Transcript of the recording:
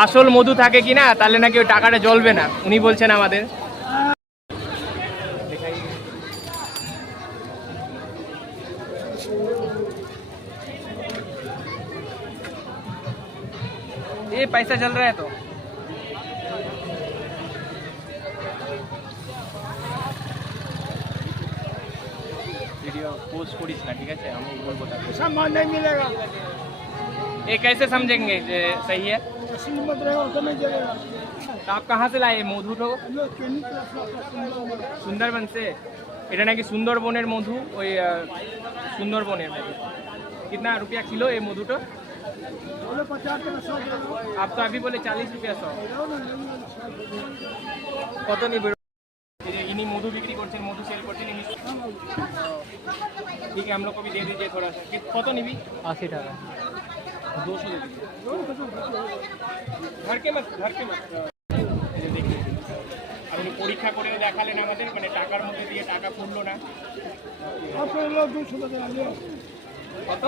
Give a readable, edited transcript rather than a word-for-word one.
আসল মধু থাকে কিনা তাহলে নাকি ওই টাকাটা জ্বলবে না, উনি বলছেন আমাদের। ये पैसा चल रहा है तो वीडियो पोस्ट करिस ना, ठीक है हम बोलबो ता सामान नहीं मिलेगा। ये कैसे समझेंगे जे सही है? तो आप कहाँ से लाए मधु? तो सुंदरबन से। এটা নাকি সুন্দরবনের মধু, ওই সুন্দরবনের মধু। कितना रुपया किलो ये मधुटा? आप तो अभी बोले 40 रुपया 100। কত নিবে? इन्हीं मधु बिक्री करছেন, मधु सेल करছেন इन्हीं। ठीक है, हम लोग को भी दे दीजिए थोड़ा सा। কত নিবি? 80 টাকা। 200 दे दीजिए। घर के मत देखिए, আপনি পরীক্ষা করে দেখালেন আমাদের, মানে টাকার মধ্যে দিয়ে টাকা পড়লো না। কত?